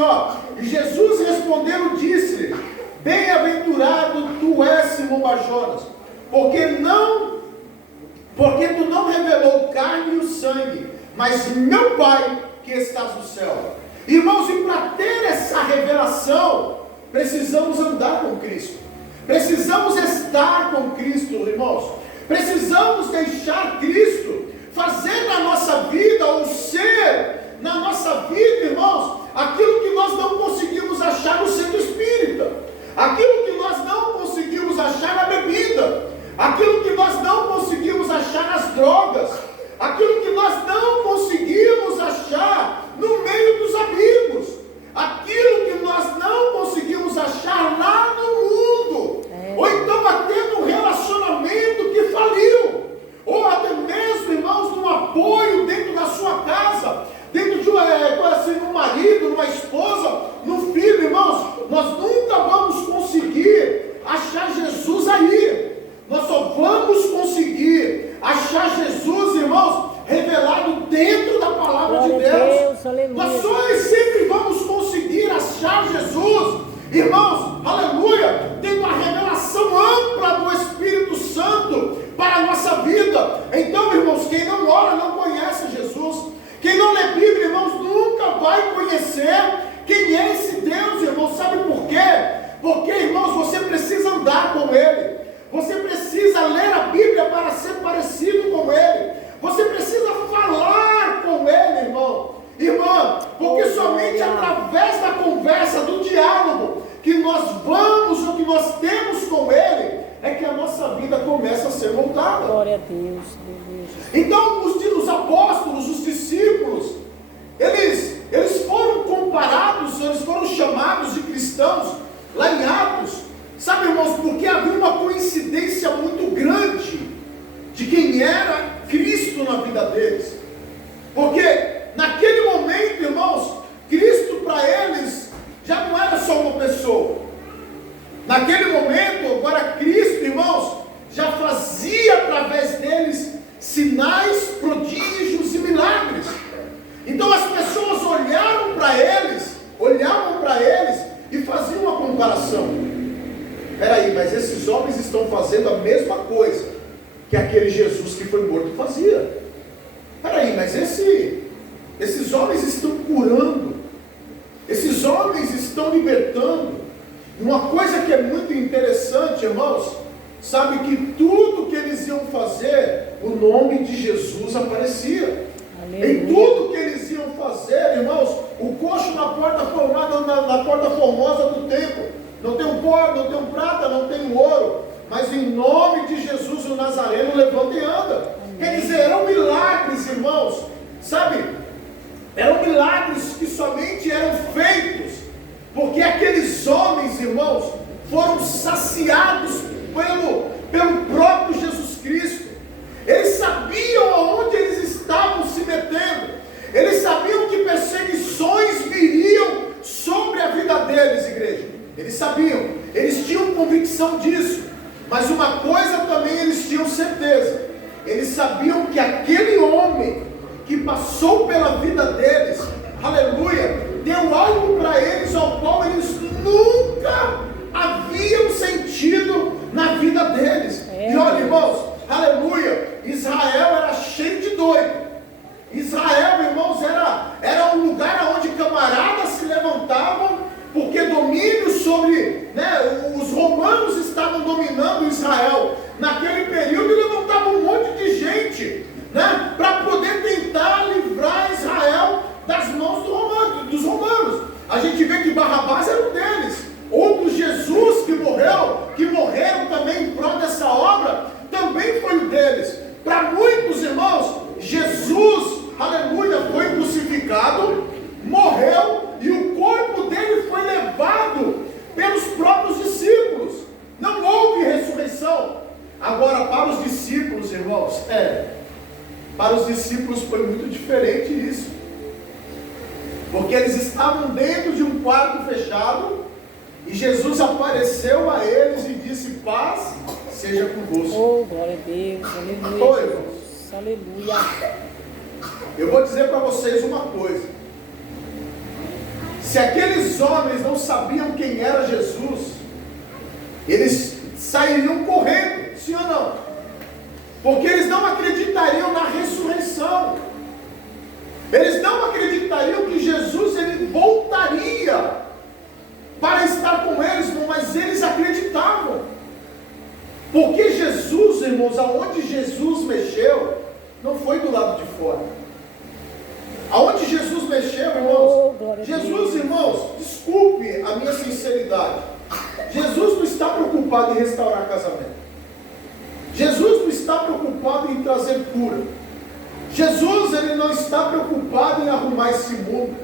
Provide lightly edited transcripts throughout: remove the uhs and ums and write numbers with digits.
ó, e Jesus respondendo disse-lhe: bem-aventurado tu és, Simão Bar-Jonas, porque tu não revelou carne e o sangue, mas meu Pai que estás no céu. Irmãos, e para ter essa revelação, precisamos andar com Cristo, precisamos estar com Cristo, irmãos, precisamos deixar Cristo fazer na nossa vida, ou ser na nossa vida, irmãos, aquilo que nós não conseguimos achar no centro espírita, aquilo que nós não conseguimos achar na bebida, aquilo que nós não conseguimos achar nas drogas, aquilo que nós não conseguimos achar no meio dos amigos, aquilo que nós não conseguimos achar lá no mundo, ou então até num relacionamento que faliu, ou até mesmo, irmãos, num apoio dentro da sua casa, dentro de um marido, numa esposa, num filho, irmãos, nós nunca vamos conseguir achar Jesus aí. Nós só vamos conseguir achar Jesus, irmãos, revelado dentro da palavra de Deus. Nós só sempre vamos conseguir achar Jesus, irmãos, aleluia, tem uma revelação ampla do Espírito Santo para a nossa vida. Então, irmãos, quem não ora não conhece Jesus. Quem não lê Bíblia, irmãos, nunca vai conhecer quem é esse Deus, irmãos. Sabe por quê? Porque, irmãos, você precisa andar com Ele. Você precisa ler a Bíblia para ser parecido com Ele. Você precisa falar com Ele, irmão. Irmã, porque somente através da conversa, do diálogo que nós vamos, ou que nós temos com Ele, é que a nossa vida começa a ser moldada. Glória a Deus. Então, os apóstolos, os discípulos, eles foram comparados, eles foram chamados de cristãos lá em Atos, sabe, irmãos, porque havia uma coincidência muito grande de quem era Cristo na vida deles. Porque naquele momento, irmãos, Cristo para eles já não era só uma pessoa. Naquele momento, agora Cristo, irmãos, já fazia através deles sinais, prodígios e milagres. Então as pessoas olhavam para eles e faziam uma comparação. Peraí, mas esses homens estão fazendo a mesma coisa que aquele Jesus que foi morto fazia. Peraí, mas esses homens estão curando, esses homens estão libertando. Uma coisa que é muito interessante, irmãos, sabe que tudo que eles iam fazer, o nome de Jesus aparecia. Aleluia. Em tudo que eles iam fazer, irmãos, o coxo na porta formada, na porta formosa do templo, não tem um pó, não tem um prata, não tem um ouro, mas em nome de Jesus o Nazareno levanta e anda. Quer dizer, eram milagres, irmãos, sabe? Eram milagres que somente eram feitos porque aqueles homens, irmãos, foram saciados pelo próprio Jesus Cristo. Eles sabiam aonde eles estavam se metendo. Eles sabiam que perseguições viriam sobre a vida deles, igreja. Eles sabiam, eles tinham convicção disso. Mas uma coisa também eles tinham certeza. Eles sabiam que aquele homem que passou pela vida deles, aleluia, deu algo para eles ao qual eles nunca haviam sentido na vida deles. E olha, irmãos, aleluia, Israel era cheio de doido. Israel, irmãos, era um lugar onde camaradas se levantavam, porque domínio sobre, os romanos estavam dominando Israel naquele período, e levantavam um monte de gente, para poder tentar livrar Israel das mãos dos romanos. A gente vê que Barrabás era um deles. Outros Jesus que morreram também em prol dessa obra, também foi um deles. Para muitos, irmãos, Jesus, aleluia, foi crucificado, morreu, e o corpo dele foi levado pelos próprios discípulos. Não houve ressurreição. Agora, para os discípulos, irmãos, para os discípulos foi muito diferente isso. Porque eles estavam dentro de um quarto fechado, e Jesus apareceu a eles e disse: paz seja convosco. Oh, glória a Deus, aleluia. Oi, irmãos. Aleluia. Eu vou dizer para vocês uma coisa. Se aqueles homens não sabiam quem era Jesus, eles sairiam correndo, sim ou não? Porque eles não acreditariam na ressurreição. Eles não acreditariam que Jesus ele voltaria para estar com eles, mas eles acreditavam. Porque Jesus, irmãos, aonde Jesus mexeu, não foi do lado de fora. Aonde Jesus mexeu, irmãos, Jesus, irmãos, desculpe a minha sinceridade, Jesus não está preocupado em restaurar casamento. Jesus não está preocupado em trazer cura. Jesus, ele não está preocupado em arrumar esse mundo.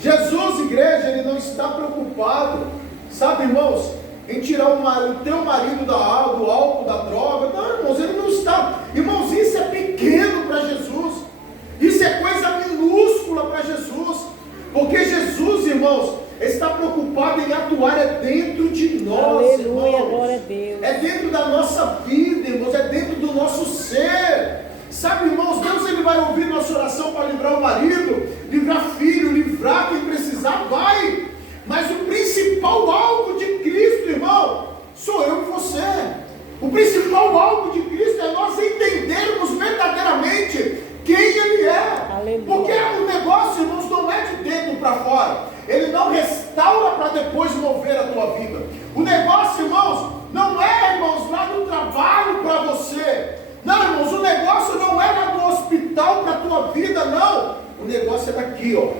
Jesus, igreja, ele não está preocupado, sabe, irmãos, em tirar o teu marido do álcool, da droga. Não, irmãos, ele não está. Irmãos, isso é pequeno para Jesus. Isso é coisa minúscula para Jesus. Porque Jesus, irmãos, está preocupado em atuar dentro de nós. Aleluia, irmãos. glória a Deus. É dentro da nossa vida, irmãos, é dentro do nosso ser. Sabe, irmãos, Deus ele vai ouvir nossa oração para livrar o marido, livrar filho, livrar quem precisar, vai. Mas o principal alvo de Cristo, irmão, sou eu e você. O principal alvo de Cristo é nós entendermos verdadeiramente quem Ele é. Aleluia. Porque o negócio, irmãos, não é de dentro para fora. Ele não restaura para depois mover a tua vida. O negócio, irmãos, não é, irmãos, lá do trabalho para você. Não, irmãos, o negócio não é lá do hospital para a tua vida, não. O negócio é daqui, ó.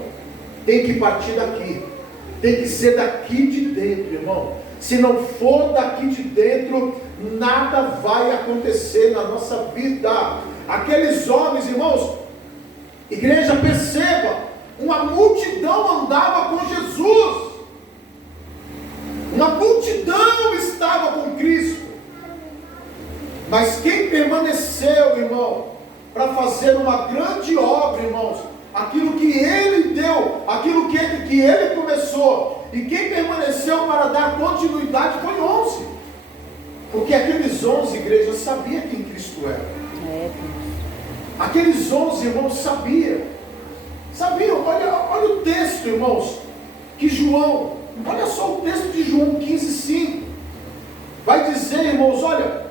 Tem que partir daqui. Tem que ser daqui de dentro, irmão. Se não for daqui de dentro, nada vai acontecer na nossa vida. Aqueles homens, irmãos, igreja, perceba, uma multidão andava com Jesus. Uma multidão estava com Cristo. Mas quem permaneceu, irmão, para fazer uma grande obra, irmãos, aquilo que Ele deu, aquilo que Ele começou, e quem permaneceu para dar continuidade foi 11. Porque aqueles 11, igreja, sabiam quem Cristo era. Aqueles 11, irmãos, sabiam, olha o texto, irmãos, que João, olha só o texto de João 15:5, vai dizer, irmãos, olha,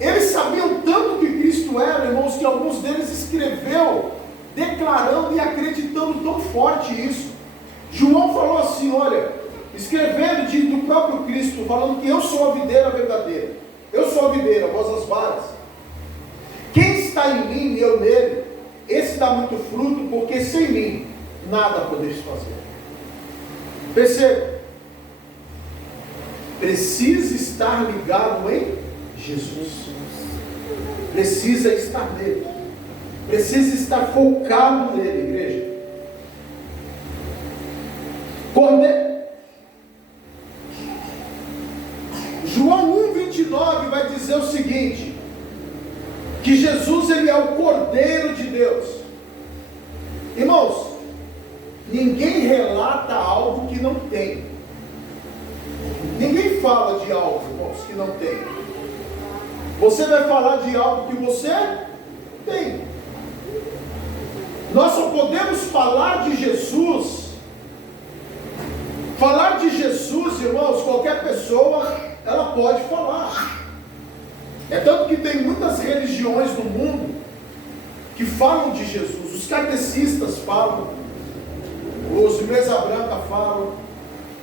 eles sabiam tanto que Cristo era, irmãos, que alguns deles escreveu, declarando e acreditando tão forte isso. João falou assim, olha, escrevendo do próprio Cristo, falando que eu sou a videira verdadeira, eu sou a videira, vós as varas. Quem está em mim e eu nele, esse dá muito fruto, porque sem mim nada podeis fazer. Perceba, precisa estar ligado em Jesus, precisa estar nele, precisa estar focado nele, igreja. João 1,29 vai dizer o seguinte, que Jesus ele é o Cordeiro de Deus. Irmãos, ninguém relata algo que não tem. Ninguém fala de algo, irmãos, que não tem. Você vai falar de algo que você tem. Nós só podemos falar de Jesus. Falar de Jesus, irmãos, qualquer pessoa, ela pode falar. É tanto que tem muitas religiões no mundo que falam de Jesus. Os kardecistas falam, os mesa branca falam,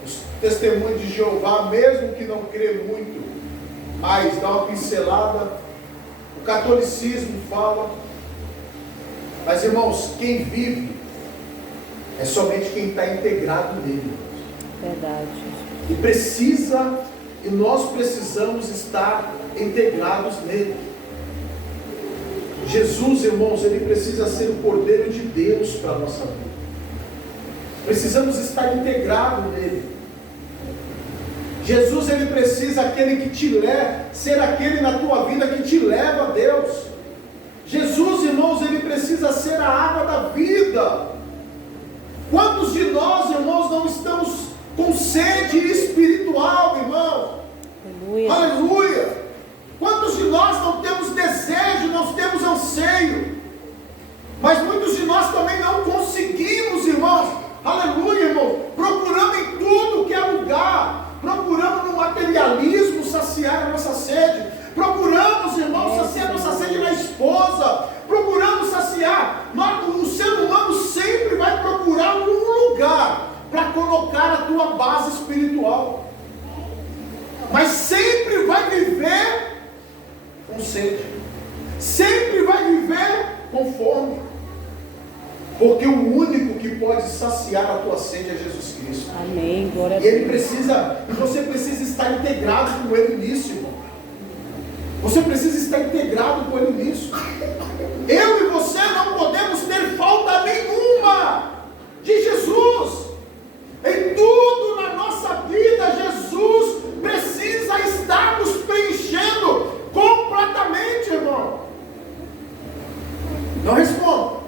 os testemunhos de Jeová, mesmo que não crê muito, mas dá uma pincelada. O catolicismo fala. Mas, irmãos, quem vive é somente quem está integrado nele. Verdade. E nós precisamos estar integrados nele. Jesus, irmãos, ele precisa ser o Cordeiro de Deus para a nossa vida. Precisamos estar integrados nele. Jesus, ele precisa ser aquele na tua vida que te leva a Deus. Jesus, irmãos, ele precisa ser a água da vida. Quantos de nós, irmãos, não estamos com sede espiritual, irmão? Aleluia. Aleluia. Quantos de nós não temos desejo, não temos anseio? Mas muitos de nós também não conseguimos, irmãos, aleluia, irmão, esposa, procurando saciar. O ser humano sempre vai procurar um lugar para colocar a tua base espiritual, mas sempre vai viver com sede, sempre vai viver com fome, porque o único que pode saciar a tua sede é Jesus Cristo. Amém, glória a E Deus. você precisa estar integrado com Ele nisso, irmão. Você precisa estar integrado com Ele nisso. Eu e você não podemos ter falta nenhuma de Jesus. Em tudo na nossa vida, Jesus precisa estar nos preenchendo completamente, irmão. Não respondo.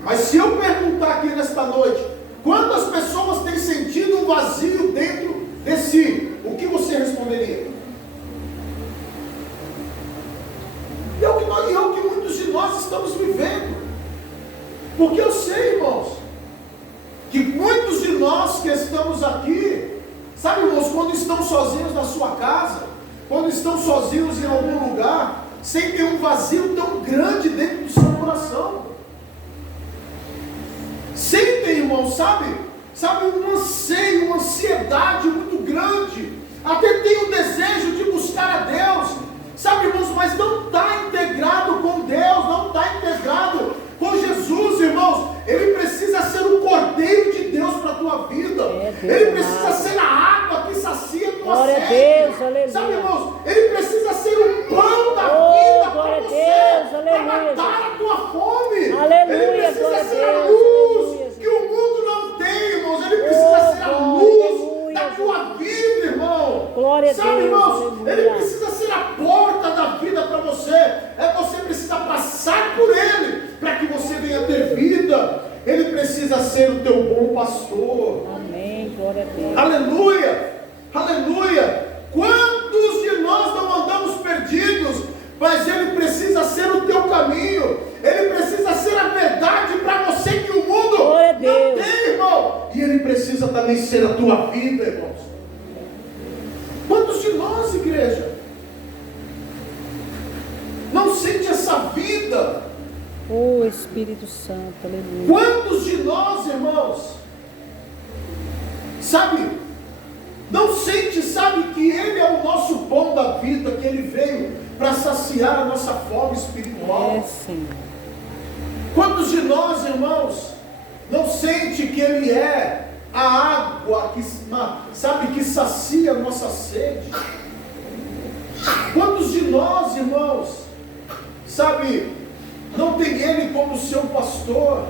Mas se eu perguntar aqui nesta noite, quantas pessoas têm sentido um vazio dentro de si, o que você responderia? É o que muitos de nós estamos vivendo. Porque eu sei, irmãos, que muitos de nós que estamos aqui, sabe, irmãos, quando estão sozinhos na sua casa, quando estão sozinhos em algum lugar, sentem um vazio tão grande dentro do seu coração. Sentem, irmão, sabe um anseio, uma ansiedade muito grande, até tem o desejo de buscar a Deus, sabe, irmãos, mas não está integrado com Deus, não está integrado com Jesus, irmãos. Ele precisa ser o Cordeiro de Deus para a tua vida, Ele precisa ser a água que sacia a tua glória sede, a Deus, aleluia. Sabe, irmãos, Ele precisa ser o pão da vida para você, para matar a tua fome. Aleluia, Ele precisa glória a ser a Deus, luz aleluia, que o mundo não tem, irmãos. Ele precisa ser a luz aleluia, da tua vida, irmão. Glória a Sabe, Deus, irmãos, aleluia. Ele precisa ser a porta da vida para você. Você precisa passar por Ele para que você venha ter vida. Ele precisa ser o teu bom pastor. Amém, glória a Deus. Aleluia, aleluia. Quantos de nós não andamos perdidos, mas Ele precisa ser o teu caminho, Ele precisa ser a verdade para você que o mundo glória a não Deus. tem, irmão. E Ele precisa também ser a tua vida, irmãos. Quantos de nós, igreja, não sente essa vida? Oh, Espírito Santo, aleluia. Quantos de nós, irmãos, sabe, não sente, sabe, que Ele é o nosso pão da vida, que Ele veio para saciar a nossa fome espiritual? É, Senhor. Quantos de nós, irmãos, não sente que Ele é a água que, sabe, que sacia a nossa sede? Quantos de nós, irmãos, sabe, não tem Ele como seu pastor?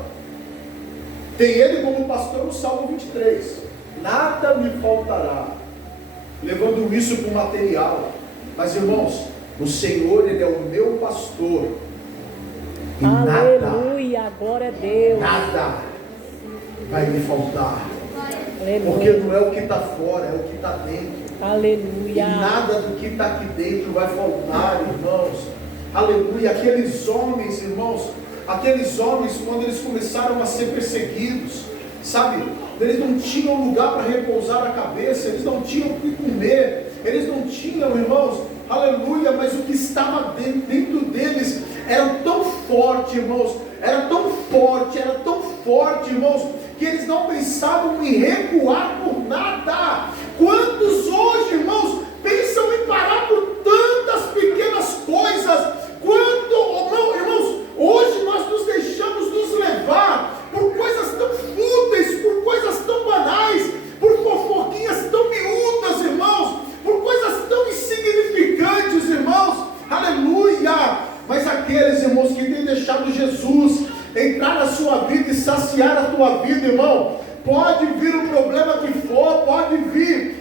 Tem Ele como pastor no Salmo 23. Nada me faltará. Levando isso para o material. Mas, irmãos, o Senhor, Ele é o meu pastor. E Aleluia, glória a Deus. nada vai me faltar. Aleluia. Porque não é o que está fora, é o que está dentro. E Aleluia. nada do que está aqui dentro vai faltar, irmãos. Aleluia. Aqueles homens, irmãos, quando eles começaram a ser perseguidos, sabe, eles não tinham lugar para repousar a cabeça, eles não tinham o que comer, eles não tinham, irmãos, aleluia, mas o que estava dentro deles era tão forte, irmãos, era tão forte, irmãos, que eles não pensavam em recuar por nada. Quantos hoje, irmãos, pensam em parar por tantas pequenas coisas? Irmãos, hoje nós nos deixamos nos levar por coisas tão fúteis, por coisas tão banais, por fofoquinhas tão miúdas, irmãos, por coisas tão insignificantes, irmãos, aleluia. Mas aqueles, irmãos, que têm deixado Jesus entrar na sua vida e saciar a tua vida, irmão, pode vir o problema que for, pode vir